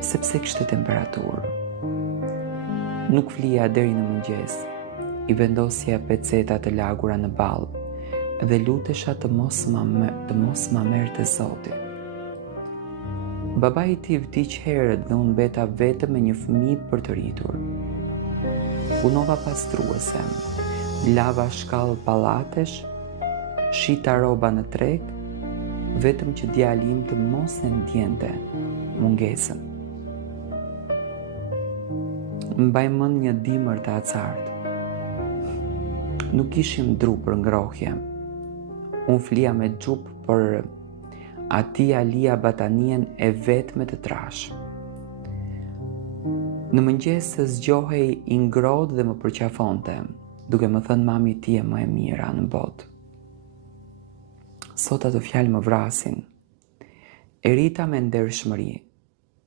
sepse kishte temperaturë. Nuk flija deri në mëngjes, i vendosja pecetat e lagura në ballë dhe lutesha të mos ma merrte Zoti. Babai i tij vdiq herët dhe unë beta vetëm me një fëmijë për të rritur. Punova pastruese, lava shkallë pallatesh, shita rroba në treg, vetëm që djali im të mos e ndjente mungesën. Mbaj mend një dimër të acartë. Nuk kishim dru për ngrohje. Unë flia me xhup, por atia lija batanien e vetme të trash. Në mëngjes se zgjohej i ngrohtë dhe më përqafonte, duke më thënë mami ti e më e mira në botë. Sot ato fjalë më vrasin. E rita me ndershmëri,